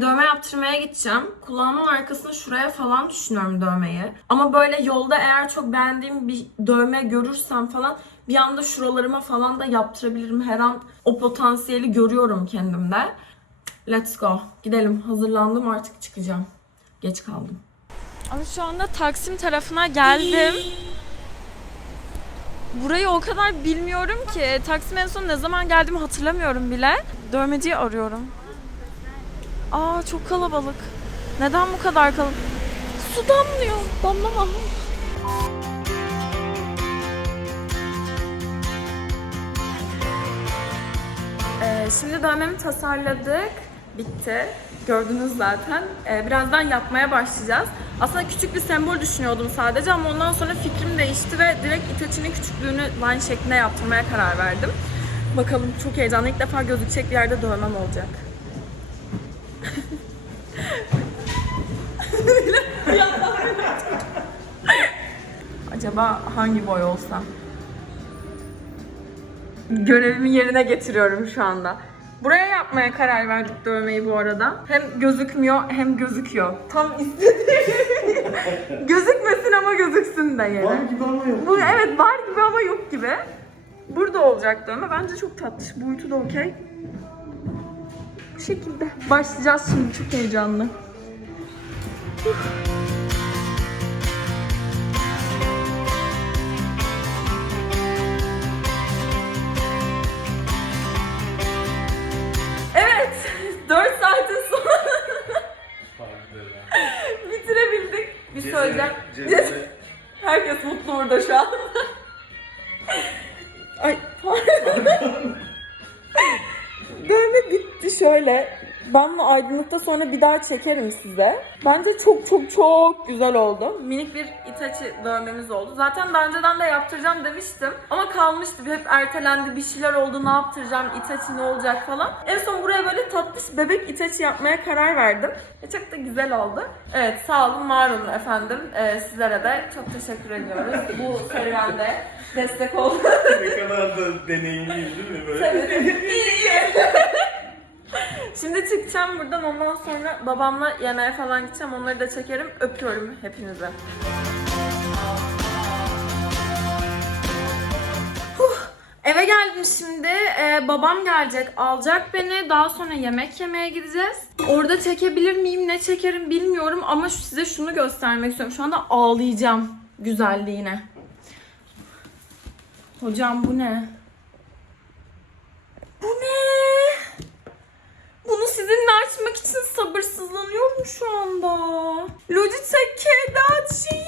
dövme yaptırmaya gideceğim. Kulağımın arkasına şuraya falan düşünüyorum dövmeyi. Ama böyle yolda eğer çok beğendiğim bir dövme görürsem falan bir anda şuralarıma falan da yaptırabilirim. Her an o potansiyeli görüyorum kendimde. Let's go. Gidelim. Hazırlandım artık çıkacağım. Geç kaldım. Ama şu anda Taksim tarafına geldim. Burayı o kadar bilmiyorum ki. Taksim'e en son ne zaman geldiğimi hatırlamıyorum bile. Dövmeciyi arıyorum. Aa çok kalabalık. Neden bu kadar kalabalık? Su damlıyor. Damlama. Ee, şimdi dövmemi tasarladık. Bitti. Gördünüz zaten. Ee, birazdan yapmaya başlayacağız. Aslında küçük bir sembol düşünüyordum sadece ama ondan sonra fikrim değişti ve direkt Itachi'nin küçüklüğünü line şeklinde yaptırmaya karar verdim. Bakalım çok heyecanlı. İlk defa gözükecek bir yerde dövmem olacak. Acaba hangi boy olsam? Görevimi yerine getiriyorum şu anda. Buraya yapmaya karar verdik dövmeyi bu arada. Hem gözükmüyor hem gözüküyor. Tam istediğim. Gözükmesin ama gözüksün de yine. Var gibi ama yok. Bu evet var gibi ama yok gibi. Burada olacak dövme. Bence çok tatlış. Boyutu da okey. Bu şekilde. Başlayacağız şimdi. Çok heyecanlı. Evet. 4 saatin sonra bitirebildik. Bir söyleyeceğim. Herkes mutlu burada şu an. Ay pardon. Şöyle. Ben bunu aydınlıkta sonra bir daha çekerim size. Bence çok çok çok güzel oldu. Minik bir Itachi dövmemiz oldu. Zaten daha önceden de yaptıracağım demiştim. Ama kalmıştı. Hep ertelendi. Bir şeyler oldu. Ne yaptıracağım? Itachi ne olacak falan. En son buraya böyle tatlış bebek Itachi yapmaya karar verdim. Ve çok da güzel oldu. Evet sağ olun, var olun efendim. Ee, sizlere de çok teşekkür ediyoruz. Bu serüvende destek oldu. ne kadar da deneyimliyiz değil mi? Böyle. Tabii. İyi iyi. Şimdi çıkacağım buradan ondan sonra babamla yemeğe falan gideceğim. Onları da çekerim. Öpüyorum hepinizi. Eve geldim şimdi. Ee, babam gelecek, alacak beni. Daha sonra yemek yemeye gideceğiz. Orada çekebilir miyim, ne çekerim bilmiyorum ama size şunu göstermek istiyorum. Şu anda ağlayacağım güzelliğine. Hocam bu ne? Bu ne? Bunu sizinle açmak için sabırsızlanıyorum şu anda. Logitech Kedachi.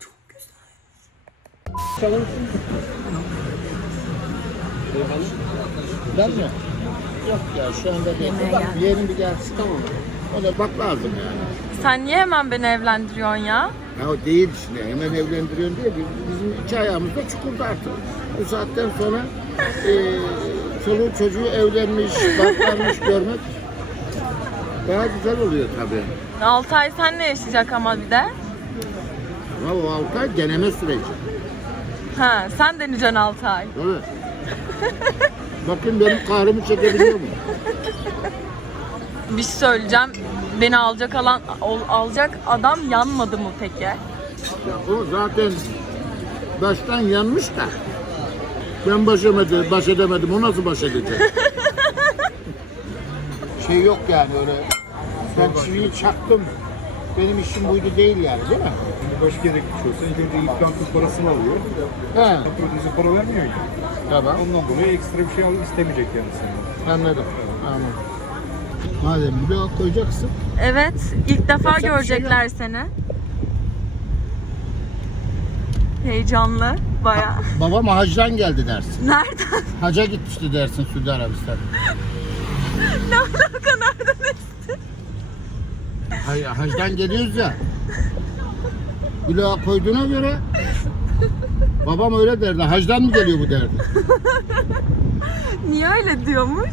Çok güzel. Ben mi? Yok ya şu anda değil. Bak geldim. bir yerin bir gelsin tamam. O da bak lazım yani. Sen niye hemen beni evlendiriyorsun ya? Ya o değil şimdi hemen evlendiriyorsun diye biz- bizim iki ayağımızda çukurda artık. Bu saatten sonra e, çoluğu çocuğu evlenmiş, baklanmış görmek daha güzel oluyor tabii. 6 ay senle yaşayacak ama bir de. Ama o altı ay deneme süreci. Ha, sen deneyeceksin 6 ay. Evet. Bakın benim kahrımı çekebiliyor mu? Bir şey söyleyeceğim. Beni alacak alan alacak adam yanmadı mı peki? Ya o zaten baştan yanmış da. Ben baş edemedim, baş edemedim. O nasıl baş edecek? şey yok yani öyle. Ben çiviyi çaktım. Benim işim buydu değil yani değil mi? Başka yere gitmiş olsa ilk önce implantın parasını alıyor. He. Prodüse para vermiyor ya. Tamam. Ondan dolayı ekstra bir şey al istemeyecek yani senden. Anladım. Anladım. Madem bloğa koyacaksın. Evet, ilk defa Yapacak bir şey görecekler seni. Heyecanlı, baya. Babam hacdan geldi dersin. Nereden? Haca gitmişti dersin Suudi Arabistan. ne alaka nereden? Hay, hacdan geliyoruz ya. Bloğa koyduğuna göre babam öyle derdi. Hacdan mı geliyor bu derdi? Niye öyle diyormuş?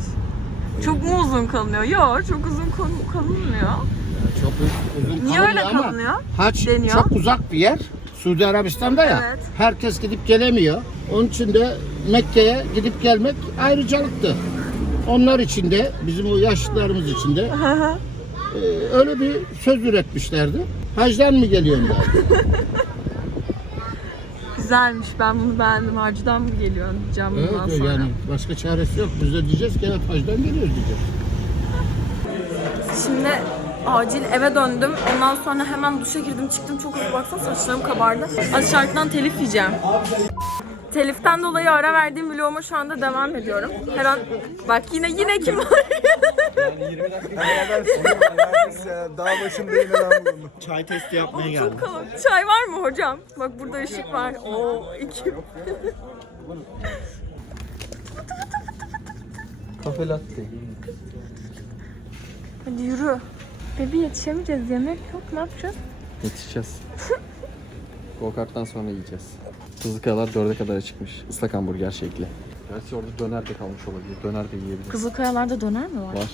Çok mu uzun kalınıyor? Yok, çok uzun kal- kalınmıyor. Çok uzun Niye öyle ama kalınıyor? Haç Deniyor. çok uzak bir yer. Suudi Arabistan'da ya. Evet. Herkes gidip gelemiyor. Onun için de Mekke'ye gidip gelmek ayrıcalıktı. Onlar için de bizim o yaşlılarımız için de e, öyle bir söz üretmişlerdi. Hacdan mı geliyorsun derdi. Güzelmiş ben bunu beğendim. Harcıdan mı geliyorsun diyeceğim bundan Evet sonra. yani başka çaresi yok. Biz de diyeceğiz ki evet hacdan geliyoruz diyeceğiz. Şimdi acil eve döndüm. Ondan sonra hemen duşa girdim çıktım. Çok hızlı baksana saçlarım kabardı. Az şarkıdan telif yiyeceğim. Teliften dolayı ara verdiğim vloguma şu anda devam ediyorum. Her an... Bak yine yine kim var? Dağ başındayım ben bunu. Çay testi yapmaya geldim. Çok kalabalık. Çay var mı hocam? Bak burada ışık var. Oo iki. Kafe latte. Hadi yürü. Bebe yetişemeyeceğiz. Yemek yok. Ne yapacağız? Yetişeceğiz. Go karttan sonra yiyeceğiz. Hızlı kayalar 4'e kadar çıkmış. Islak hamburger şekli. Gerçi orada döner de kalmış olabilir. Döner de yiyebiliriz. Kızılkayalarda döner mi var? Var.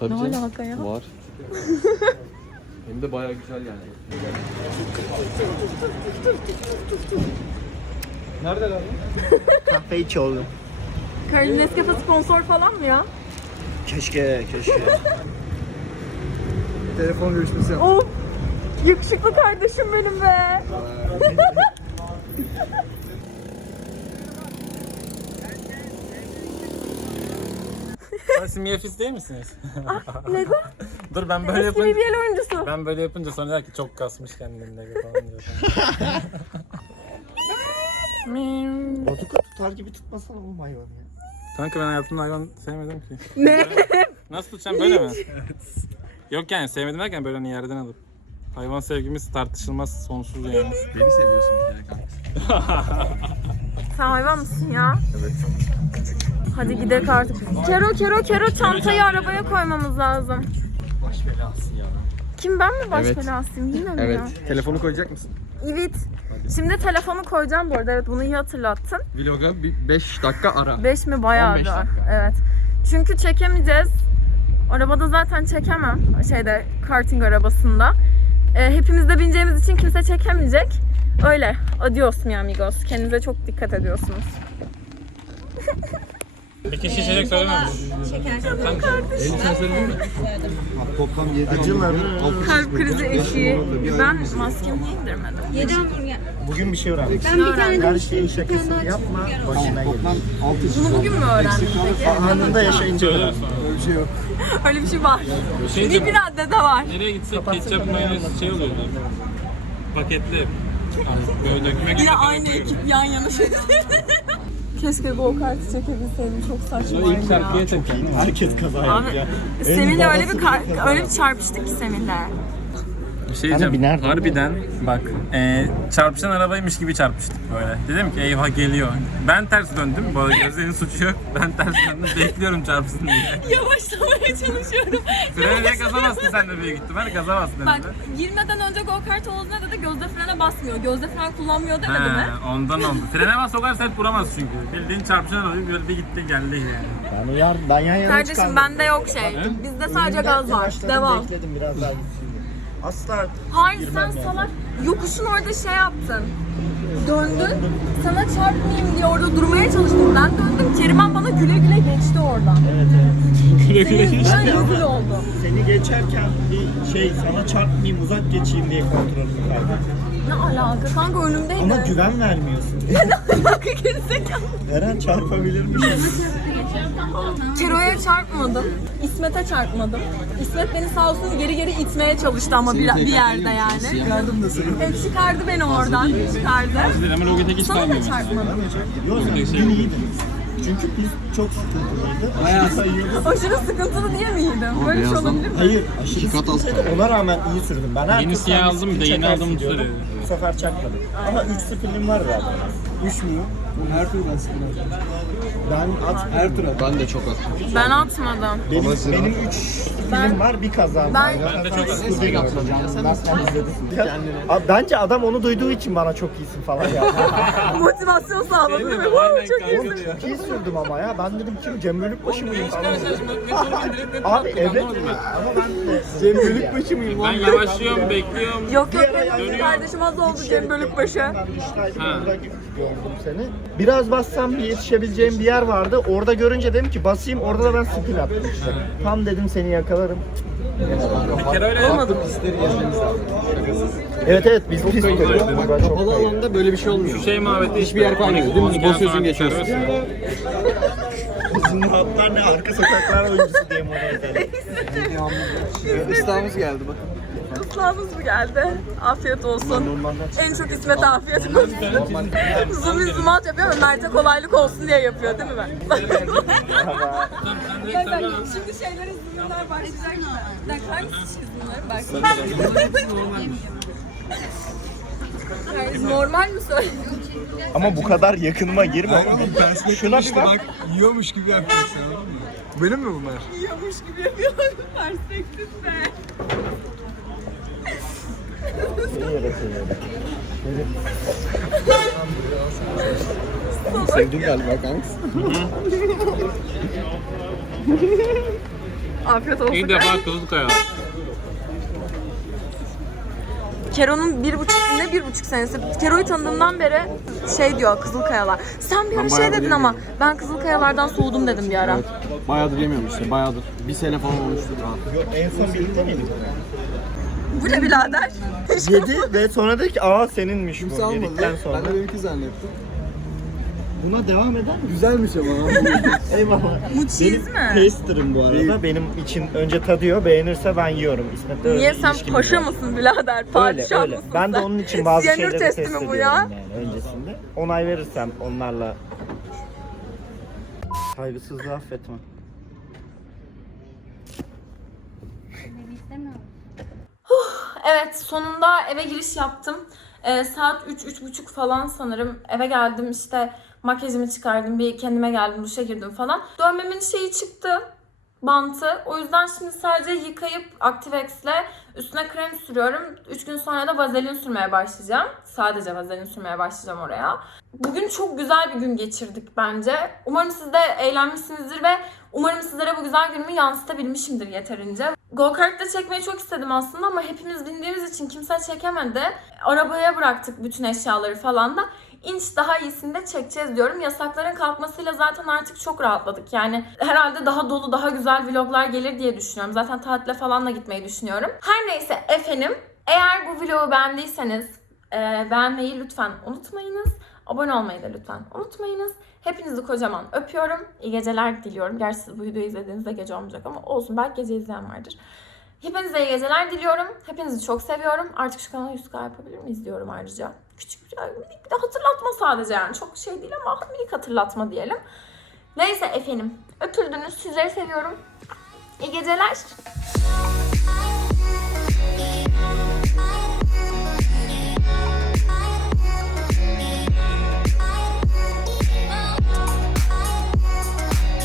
Tabii Ne canım. alaka ya? Var. Hem de bayağı güzel yani. Kahve iç oğlum. Karadeniz Nescafe sponsor falan mı ya? Keşke, keşke. Telefon görüşmesi yap. Of! Yakışıklı kardeşim benim be. Siz Miyafis değil misiniz? Lego Dur ben böyle eski yapınca BBL oyuncusu. ben böyle yapınca sonra der ki çok kasmış kendini Lego falan diyor. Baduka tutar gibi tutmasana oğlum hayvanı ya. Kanka ben hayatımda hayvan sevmedim ki. Ne? Nasıl tutacağım böyle mi? Yok yani sevmedim derken böyle hani yerden alıp. Hayvan sevgimiz tartışılmaz sonsuz yani. Beni seviyorsun bir kere kanka. Sen hayvan mısın ya? Evet. Hadi gidelim artık. Kero Kero Kero çantayı arabaya koymamız lazım. Baş belası ya. Kim ben mi baş Evet. belasıyım yine mi Evet. ya? Telefonu koyacak mısın? Evet. Şimdi telefonu koyacağım bu arada evet bunu iyi hatırlattın. Vloga 5 dakika ara. 5 mi bayağı 15 da. dakika. Evet. Çünkü çekemeyeceğiz. Arabada zaten çekemem. Şeyde karting arabasında. Ee, hepimiz de bineceğimiz için kimse çekemeyecek. Öyle. Adios mi amigos. Kendinize çok dikkat ediyorsunuz. Bir kişi içecek söylemem. Acılar. Kalp krizi eşiği. Ben maskemi niye indirmedim? Bugün bir şey öğrendik. Ben bir tane Her şeyin şakasını yapma, başına gelir. Bunu bugün mü öğrendin peki? Anında yaşayınca öğren. Öyle bir şey var. Bir şey Bir diyeceğim. bir adde de var. Nereye gitsek ketçap mayonez şey oluyordu. Paketli. Yani böyle dökmek Yine aynı ekip yan yana şey. Keşke go kartı çekebilseydim. Çok saçmaydı İlk ya. şarkıya takıyorum. Herkes kaza yaptı ya. Abi Semih'le öyle bir kar- öyle bir çarpıştık ki Semih'le. Bir şey Hani diyeceğim. binerdim Harbiden bak e, çarpışan arabaymış gibi çarpıştık böyle. Dedim ki eyvah geliyor. Ben ters döndüm. Bu arada gözlerin suçu yok. Ben ters döndüm. Bekliyorum çarpsın diye. Yavaşlamaya çalışıyorum. Freni de gaza bastın sen de büyük ihtimal. Gaza bastın Bak herhalde. girmeden önce go kart olduğunda dedi gözde frene basmıyor. Gözde fren kullanmıyor demedi mi? He, ondan oldu. Frene bas o kadar sert vuramaz çünkü. Bildiğin çarpışan arabayı böyle bir gitti geldi yani. Yani yar, ben yan yana Kardeşim bende yok şey. Bizde sadece gaz var. Devam. Bekledim biraz daha gitsin. Asla Hayır sen salak yokuşun orada şey yaptın. Döndün. Sana çarpmayayım diye orada durmaya çalıştım. Ben döndüm. Keriman bana güle güle geçti oradan. evet evet. Güle güle Senin rezil oldu. Seni geçerken bir şey sana çarpmayayım uzak geçeyim diye kontrolümü kaybettim. Ne alaka? Kanka önümdeydi. Ama güven vermiyorsun. Kanka gerizekalı. Eren çarpabilirmiş. Kero'ya çarpmadım. İsmet'e çarpmadım. İsmet beni sağ olsun geri geri itmeye çalıştı ama bir, bir yerde yani. Yardım da seni. Evet, çıkardı beni oradan. Çıkardı. Hemen rokete geç Sana da çarpmadım. Yok. Çünkü biz çok sıkıntılıydı. Aşırı sayıyorduk. Aşırı sıkıntılı diye miydim? Böyle bir şey olabilir mi? Hayır aşırı sıkıntılıydı. Ona rağmen iyi sürdüm. Ben her Yeni kız siyah tanesi aldım bir de yeni çekersin aldım diyordum. Bu sefer çakmadım. Ama 3 sıfırlığım var zaten. 3 mü? Her turdan sıfırlar. Ben at. Her tura. Ben de çok az. Ben atmadım. Benim, benim 3 film var bir kazam. Ben- Ben de çok az. Abi bence adam onu duyduğu için bana çok iyisin falan ya. Motivasyon sağladı değil mi? Aynen Çok kanka iyisin. çok iyi sürdüm ama ya. Ben dedim kim Cem Bölükbaşı mıyım falan. Abi evet. Ama ben de Cem Bölükbaşı mıyım? Ben yavaşlıyorum, bekliyorum. Yok yok benim kardeşim az oldu Cem Bölükbaşı. Ben dıştaydım Ha. orada gördüm seni. Biraz bassam bir yetişebileceğim bir yer vardı. Orada görünce dedim ki basayım orada da ben spin attım işte. Tam dedim seni yakalarım. Bir kere öyle Olmadı mı? Pistleri gezmeniz lazım. Evet evet biz pist görüyoruz. Ben çok Kapalı alanda böyle bir şey olmuyor. Şu şey muhabbeti Hiçbir yer kaymıyor. Dümdüz basıyorsun geçiyorsun. Bizim hatlar ne arka sokaklar oyuncusu diye moda İstanbul geldi bak. Islahımız mı geldi? Afiyet olsun. En çok İsmet afiyet olsun. zoom out yapıyor ama Mert'e kolaylık olsun diye yapıyor değil mi ben? Şimdi şeylere zoom'lar başlayacak mı? Bir dakika hangisi çizimler? Bak. Hayır, Normal mi söylüyorsun? Ama bu kadar yakınıma girme. Şuna bir bak. Yiyormuş gibi anladın mı? Benim mi bunlar? Yiyormuş gibi yapıyor. Perspektifte. Sevdim galiba kanka. Afiyet olsun. İlk defa Kızılkaya. Kero'nun bir buçuk ne bir buçuk senesi. Kero'yu tanıdığımdan beri şey diyor Kızılkayalar. Sen bir ara Ben şey bayağıdır dedin ama ben Kızılkayalardan soğudum dedim bir ara. Evet. Bayağıdır yemiyorum işte. Bayağıdır. Bir sene falan olmuştur rahat. En son birlikte miydik? Bu ne birader? Yedi ve sonra dedi ki aa seninmiş Kimse bu almadı. yedikten sonra. Ben de benimki zannettim. Buna devam eder misin? Güzelmiş ama. Eyvallah. Bu cheese mi? Taster'ım bu arada. Benim için önce tadıyor, beğenirse ben yiyorum. İsmet'le öyle Niye sen ilişkimiz paşa var. mısın birader? Öyle Padişah öyle. mısın Ben de sen? onun için bazı Siyanür şeyleri testi test mi bu ediyorum ya? yani öncesinde. Onay verirsem onlarla Saygısızlığı affetme. Evet sonunda eve giriş yaptım. Ee, saat 3-3.30 falan sanırım. Eve geldim işte makyajımı çıkardım. Bir kendime geldim duşa girdim falan. Dövmemin şeyi çıktı. Bantı. O yüzden şimdi sadece yıkayıp Activex'le üstüne krem sürüyorum. 3 gün sonra da vazelin sürmeye başlayacağım. Sadece vazelin sürmeye başlayacağım oraya. Bugün çok güzel bir gün geçirdik bence. Umarım siz de eğlenmişsinizdir ve umarım sizlere bu güzel günümü yansıtabilmişimdir yeterince. Go kart da çekmeyi çok istedim aslında ama hepimiz bindiğimiz için kimse çekemedi. Arabaya bıraktık bütün eşyaları falan da. İnç daha iyisini de çekeceğiz diyorum. Yasakların kalkmasıyla zaten artık çok rahatladık. Yani herhalde daha dolu, daha güzel vloglar gelir diye düşünüyorum. Zaten tatile falan da gitmeyi düşünüyorum. Her neyse efendim, eğer bu vlogu beğendiyseniz e, beğenmeyi lütfen unutmayınız. Abone olmayı da lütfen unutmayınız. Hepinizi kocaman öpüyorum. İyi geceler diliyorum. Gerçi siz bu videoyu izlediğinizde gece olmayacak ama olsun. Belki gece izleyen vardır. Hepinize iyi geceler diliyorum. Hepinizi çok seviyorum. Artık şu kanala 100k yapabilir miyiz diyorum ayrıca. Küçük bir, bir de hatırlatma sadece yani. Çok şey değil ama minik hatırlatma diyelim. Neyse efendim. Öpüldünüz. Sizleri seviyorum. İyi geceler.